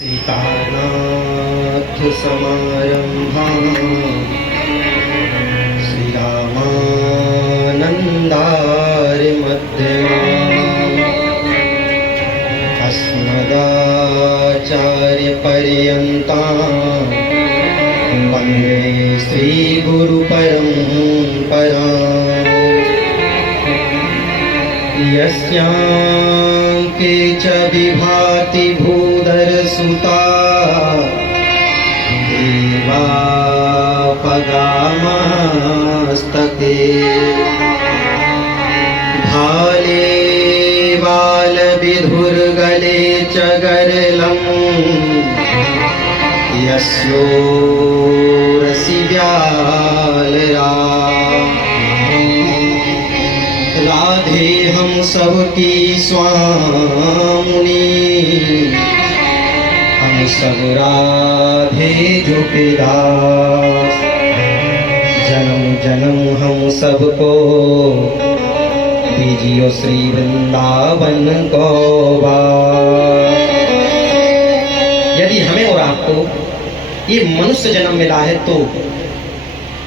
सीतानाथ समारंभां श्रीरामानन्दार्य मध्यमाम् अस्मदाचार्यपर्यन्तां वन्दे श्रीगुरुपरम्पराम् यस्यां के च विभाति भूधरसुता देवापगामस्तके भाले बालविधुर्गले च गरलं यस्योरसि व्यालरा राधे हम सबकी स्वामुनी हम सब राधे झुके दास जन्म जन्म हम सबको दीजियो श्री वृंदावन को वास। यदि हमें और आपको ये मनुष्य जन्म मिला है तो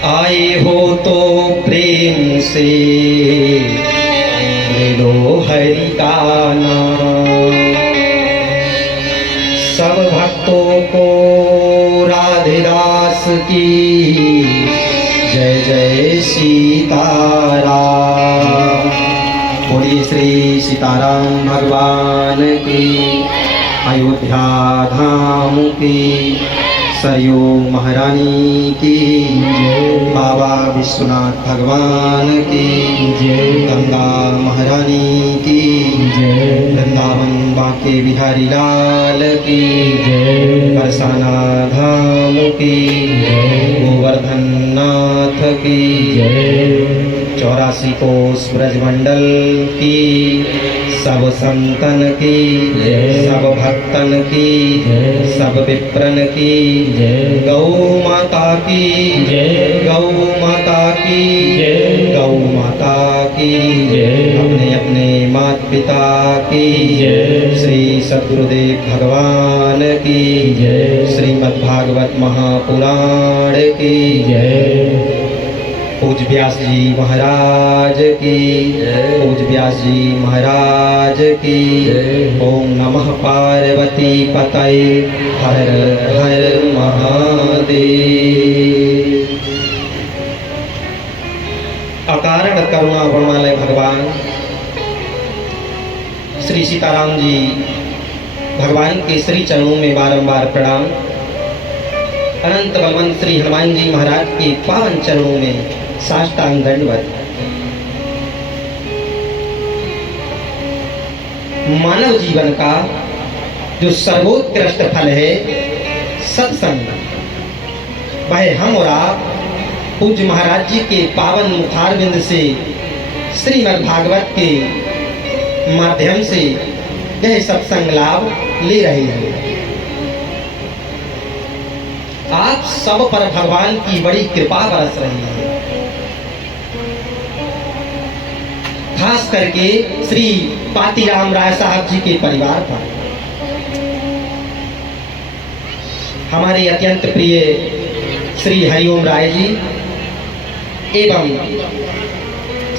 आए हो तो प्रेम से ले लो हरि का नाम। सब भक्तों को राधिदास की जय जय सीताराम। बोलिए श्री सीताराम भगवान की, अयोध्या धाम की, सरयू महारानी की, बाबा विश्वनाथ भगवान की, गंगा महारानी की, वृंदावन बांके बिहारी लाल की, बरसाना धाम की, गोवर्धन नाथ की, 84 कोस ब्रजमंडल की, सब संतन की, सब भक्तन की, सब विप्रन की, गौ माता की, गौ माता की, गौ माता की, अपने अपने माता पिता की, श्री सद्गुरुदेव भगवान की, श्रीमद्भागवत महापुराण की, पूज्य व्यास जी महाराज की, पूज्य व्यास जी महाराज की। ओम नमः पार्वती पतये हर हर महादेव। अकारण करुणा गुणमालय भगवान श्री सीताराम जी भगवान के श्री चरणों में बारंबार प्रणाम। अनंत बलवंत श्री हनुमान जी महाराज के पावन चरणों में साष्टांग दंडवत। मानव जीवन का जो सर्वोत्कृष्ट फल है सत्संग, वह हम और आप पूज्य महाराज जी के पावन मुखारविंद से श्रीमद् भागवत के माध्यम से यह सत्संग लाभ ले रहे हैं। आप सब पर भगवान की बड़ी कृपा बरस रही है, खास करके श्री पातीराम राय साहब जी के परिवार पर। हमारे अत्यंत प्रिय श्री हरिओम राय जी एवं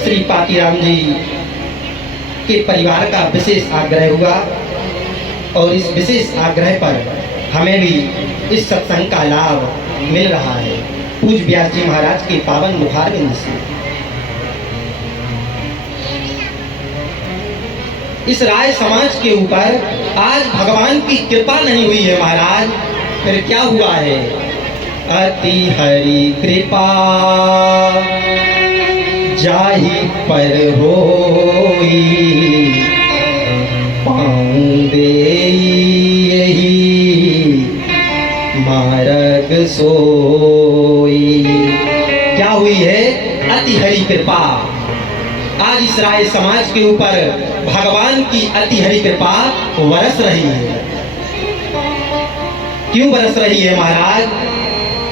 श्री पातीराम जी के परिवार का विशेष आग्रह हुआ और इस विशेष आग्रह पर हमें भी इस सत्संग का लाभ मिल रहा है पूज्य व्यास जी महाराज के पावन मुखारविंद से। इस राय समाज के ऊपर आज भगवान की कृपा नहीं हुई है महाराज, फिर क्या हुआ है? अति हरि कृपा जाहि पर होई, पाऊंदे यही मार्ग सोई। क्या हुई है? अति हरि कृपा। आज इस राय समाज के ऊपर भगवान की अति हरि कृपा बरस रही है। क्यों बरस रही है महाराज?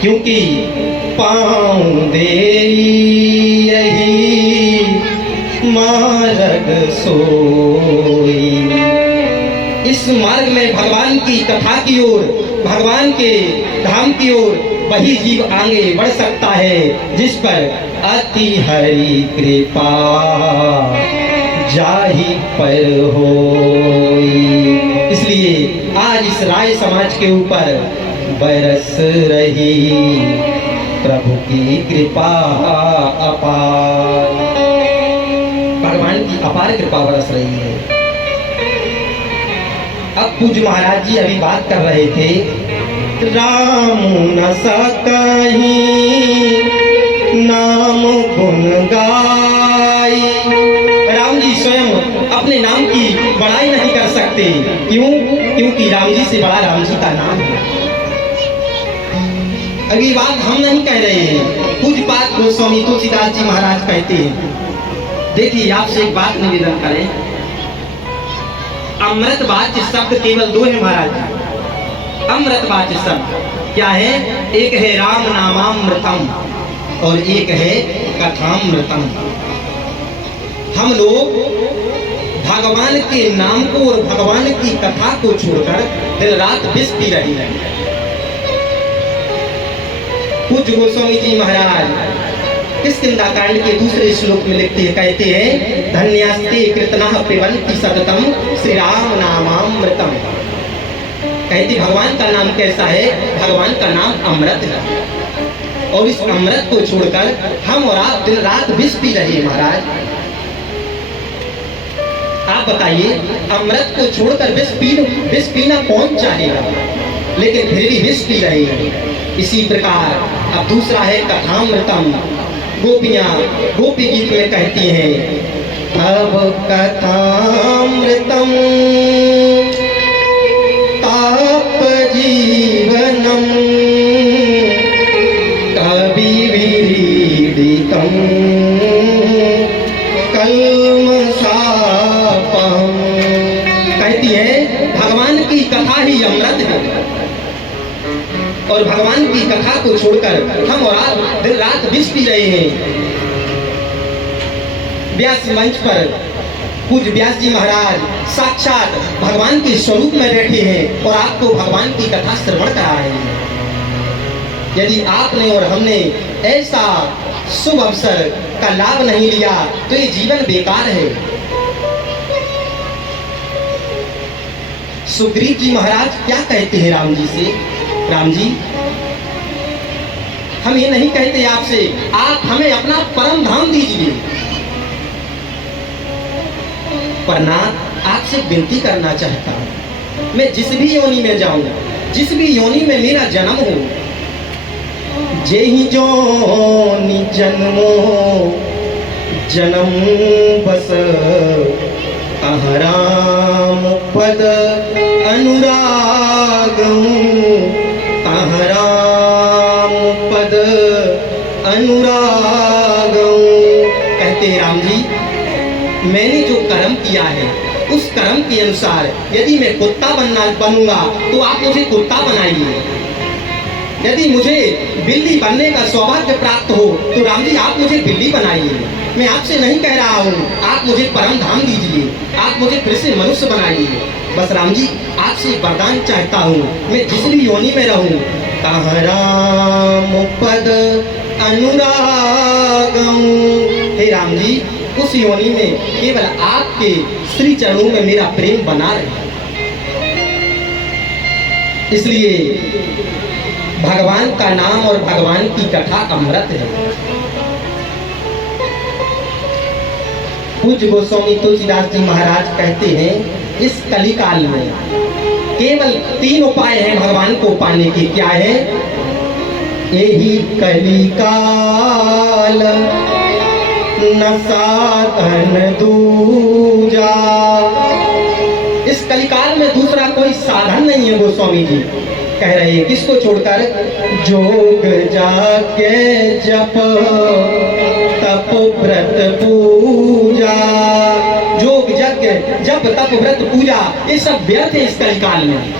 क्योंकि पाऊंदे यही मार्ग सोई। इस मार्ग में भगवान की कथा की ओर, भगवान के धाम की ओर वही जीव आगे बढ़ सकता है जिस पर अति हरि कृपा जाहि पर होई। इसलिए आज इस राय समाज के ऊपर बरस रही प्रभु की कृपा अपार। भगवान की अपार कृपा बरस रही है। अब पूज्य महाराज जी अभी बात कर रहे थे, राम न सकहि नाम गुण गाई। राम जी स्वयं अपने नाम की बड़ाई नहीं कर सकते। क्यों? क्योंकि राम जी से बड़ा राम जी का नाम है। अगली बात हम नहीं कह रहे हैं, पूज्यपाद गोस्वामी तुलसीदास जी महाराज कहते हैं। देखिए, आपसे एक बात निवेदन करें, अमृतवाच्य शब्द केवल दो है महाराज जी। अमृतवाच्य शब्द क्या है? एक है राम नामामृतम और एक है कथामृतम। हम लोग भगवान के नाम को और भगवान की कथा को छोड़कर दिन रात विष पी रहे हैं। पूज्य गोस्वामी जी महाराज किष्किंधा-कांड के दूसरे श्लोक में लिखते कहते हैं, धन्यास्ते कृतनः पिबन्ति सततम श्री राम नामामृतम। कहते भगवान का नाम कैसा है? भगवान का नाम अमृत है। और इस अमृत को छोड़कर हम और आप दिन रात विष पी रहे हैं महाराज। आप बताइए, अमृत को छोड़कर विष पीना कौन चाहेगा? लेकिन फिर भी विष पी रहे हैं। इसी प्रकार अब दूसरा है कथामृतम। गोपियां गोपी गीत में कहती हैं, अब कथामृतम ताप जीवनम कवि विरीडितम कल्मषापम। कहती है भगवान की कथा ही अमृत है। और भगवान की कथा को छोड़कर हम और आप दिन रात विष पी रहे हैं। व्यास मंच पर पूज्य व्यास जी महाराज साक्षात भगवान के स्वरूप में बैठे हैं और आपको भगवान की कथा श्रवण करा रहे हैं। यदि आपने और हमने ऐसा शुभ अवसर का लाभ नहीं लिया तो ये जीवन बेकार है। सुग्रीव जी महाराज क्या कहते हैं राम जी से? राम जी, हम ये नहीं कहते आपसे आप हमें अपना परम धाम दीजिए, पर ना आपसे विनती करना चाहता हूं, मैं जिस भी योनि में जाऊं, जिस भी योनि में मेरा जन्म हो, जेहि जोनि जन्मो जन्म बस अहराम पद अनुरागम अहराम पद अनुरागम। कहते हैं राम जी, मैंने जो कर्म किया है उस कर्म के अनुसार यदि मैं कुत्ता बनूंगा तो आप मुझे कुत्ता बनाइए। यदि मुझे बिल्ली बनने का सौभाग्य प्राप्त हो तो राम जी आप मुझे बिल्ली बनाइए। मैं आपसे नहीं कह रहा हूँ आप मुझे परम धाम दीजिए, आप मुझे फिर से मनुष्य बनाइए। बस राम जी आपसे वरदान चाहता हूँ, मैं जिस भी योनि में रहूँ, कहाँ राम पद अनुरागम। हे राम जी, उस योनि में केवल आपके श्री चरणों में मेरा प्रेम बना रहे। इसलिए भगवान का नाम और भगवान की कथा अमृत है। पूज्य गोस्वामी तुलसीदास जी महाराज कहते हैं, इस कलिकाल में केवल 3 उपाय हैं भगवान को पाने के। क्या है? यही कलिकाल न साधन दूजा। इस कलिकाल में दूसरा कोई साधन नहीं है। गोस्वामी जी कह रहे हैं, किसको छोड़कर? जोग जाके जप तप व्रत पूजा। जोग यज्ञ जप तप व्रत पूजा ये सब व्यर्थ है इस कलिकाल में।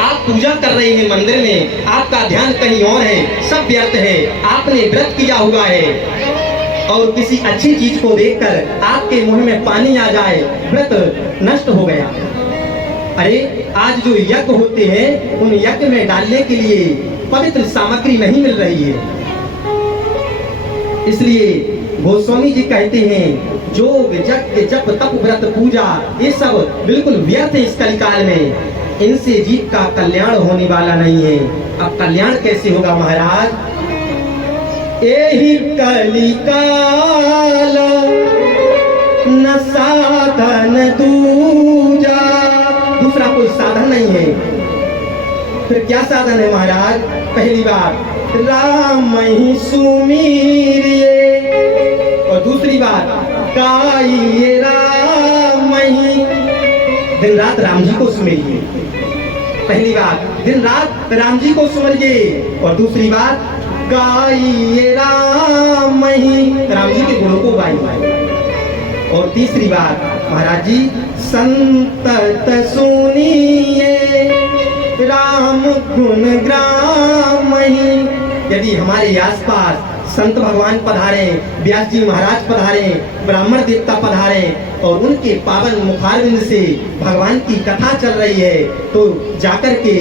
आप पूजा कर रहे हैं मंदिर में, आपका ध्यान कहीं और है, सब व्यर्थ है। आपने व्रत किया हुआ है और किसी अच्छी चीज को देखकर आपके मुंह में पानी आ जाए, व्रत नष्ट हो गया। अरे आज जो यज्ञ होते हैं उन यज्ञ में डालने के लिए पवित्र सामग्री नहीं मिल रही है। इसलिए गोस्वामी जी कहते हैं योग यज्ञ जप तप व्रत पूजा ये सब बिल्कुल व्यर्थ है इस कलिकाल में। इनसे जीव का कल्याण होने वाला नहीं है। अब कल्याण कैसे होगा महाराज? यही कलिकाल न साधन दूजा, दूसरा कोई साधन नहीं है। फिर क्या साधन है महाराज? पहली बात राम ही सुमीरिए, और दूसरी बात गाइए राम ही, दिन रात राम जी को सुमिरिए। पहली बात दिन रात राम जी को सुमिरिए, और दूसरी बात गाइए राम ही, राम जी के गुणों को गाइए। और तीसरी बात महाराज जी संतत सुनिए राम गुण ग्राम ही। यदि हमारे आसपास संत भगवान पधारे, व्यास जी महाराज पधारे, ब्राह्मण देवता पधारे और उनके पावन मुखारविंद से भगवान की कथा चल रही है तो जाकर के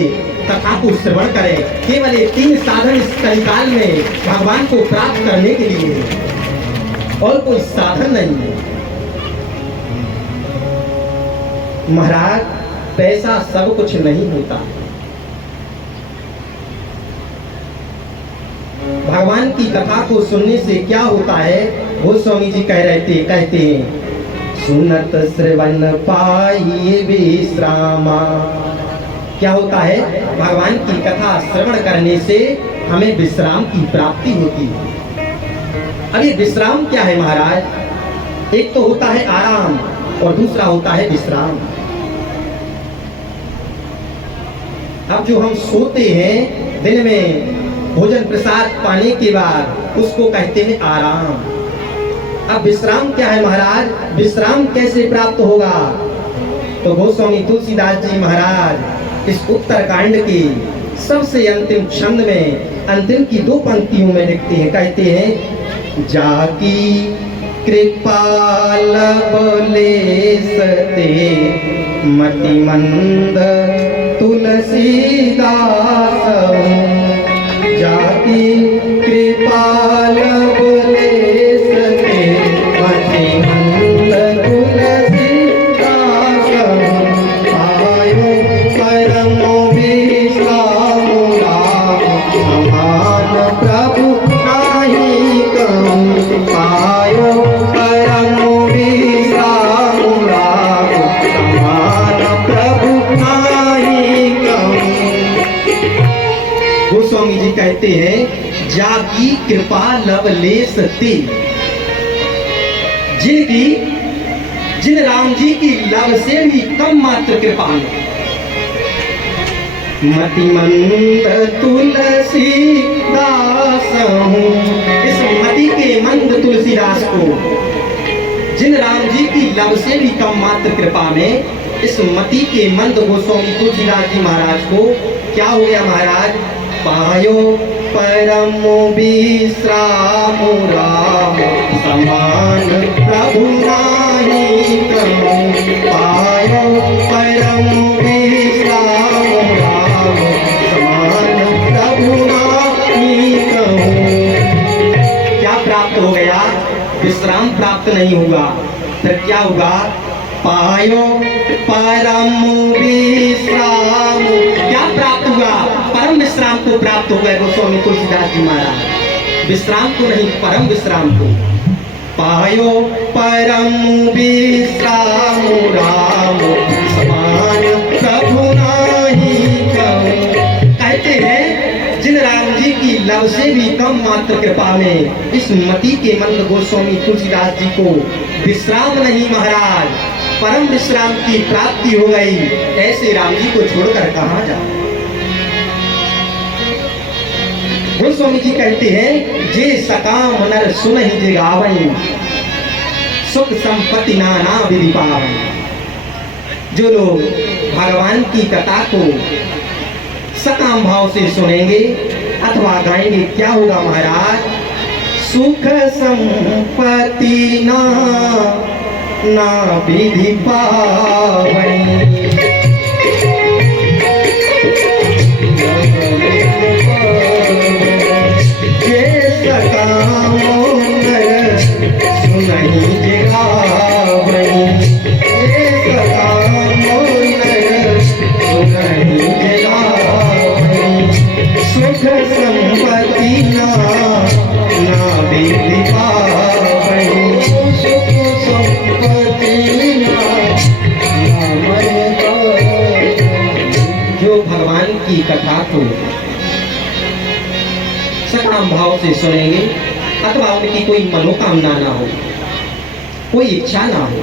कथा को श्रवण करें। केवल ये 3 साधन इस कलिकाल में भगवान को प्राप्त करने के लिए, और कोई साधन नहीं है। महाराज पैसा सब कुछ नहीं होता। भगवान की कथा को सुनने से क्या होता है? गोस्वामी जी कहते हैं सुनत श्रवण पाइए विश्रामा। क्या होता है? भगवान की कथा श्रवण करने से हमें विश्राम की प्राप्ति होती है। अब ये विश्राम क्या है महाराज? एक तो होता है आराम और दूसरा होता है विश्राम। अब जो हम सोते हैं दिन में भोजन प्रसाद पाने के बाद, उसको कहते हैं आराम। अब विश्राम क्या है महाराज? विश्राम कैसे प्राप्त होगा? तो गोस्वामी तुलसीदास जी महाराज इस उत्तरकांड की सबसे अंतिम छंद में अंतिम की 2 पंक्तियों में लिखते हैं, कहते हैं जाकी कृपाल बलेसते मतिमंद तुलसीदास, जाकी कृपाल बलेसते मतिमंद तुलसीदास, आयो परम विश्राम राम समान प्रभु नाही कहूँ, आयो परम विश्राम राम समान प्रभु नाही कहूँ। गोस्वामी जी कहते हैं जाकी कृपा लवलेस ते, जिन राम जी की लव से भी कम मात्र कृपा है। मतिमंद तुलसीदास हूँ, इस मति के मंद तुलसीदास को जिन राम जी की लव से भी कम मात्र कृपा में, इस मति के मंद गोस्वामी तुलसीदास जी महाराज को क्या हो गया महाराज? पायो परम विश्राम राम समान प्रभु नाही कहूँ, पायो परम विश्राम राम समान प्रभु नाही कहूँ। क्या प्राप्त हो गया? विश्राम प्राप्त नहीं हुआ। फिर क्या होगा? पायो परम विश्राम, क्या प्राप्त हुआ? परम विश्राम को प्राप्त हो गए गोस्वामी तुलसीदास जी महाराज। विश्राम को नहीं, परम विश्राम को। पायो परम विश्राम राम समान प्रभु नाही कहूँ। कहते हैं जिन राम जी की लव से भी कम मात्र कृपा में इस मति के मंद गोस्वामी तुलसीदास जी को विश्राम नहीं महाराज, परम विश्राम की प्राप्ति हो गई, ऐसे राम जी को छोड़कर कहाँ जाओ? गोस्वामी जी कहते हैं जे सकाम नर सुनहि जे गावई, सुख संपत्ति नाना विधि पावई। जो लोग भगवान की कथा को सकाम भाव से सुनेंगे अथवा गाएंगे, क्या होगा महाराज? सुख संपत्ति ना विधि पावई। नहीं जगावई ये सकाम नर नहीं जगावई सुख संपत्ति ना विधि पावई सुख संपत्ति जो भगवान की कथा को सकाम भाव से सुनेंगे अथवा उनकी कोई मनोकामना ना हो, कोई इच्छा ना हो,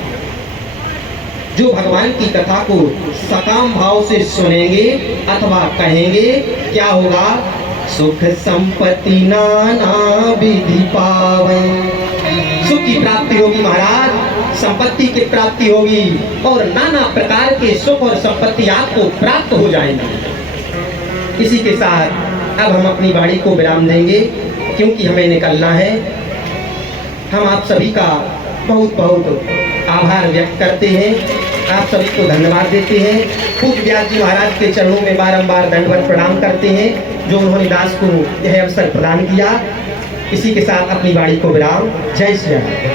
जो भगवान की कथा को सकाम भाव से सुनेंगे अथवा कहेंगे, क्या होगा? सुख संपत्ति नाना विधि पावे। सुख की प्राप्ति होगी महाराज, संपत्ति की प्राप्ति होगी और नाना प्रकार के सुख और संपत्ति आपको प्राप्त हो जाएंगे। इसी के साथ अब हम अपनी वाणी को विराम देंगे क्योंकि हमें निकलना है। हम आप सभी का बहुत बहुत आभार व्यक्त करते हैं, आप सभी को धन्यवाद देते हैं। पूज्य व्यास जी महाराज के चरणों में बारंबार दंडवत प्रणाम करते हैं जो उन्होंने दास को यह अवसर प्रदान किया। इसी के साथ अपनी वाणी को विराम। जय श्री राम।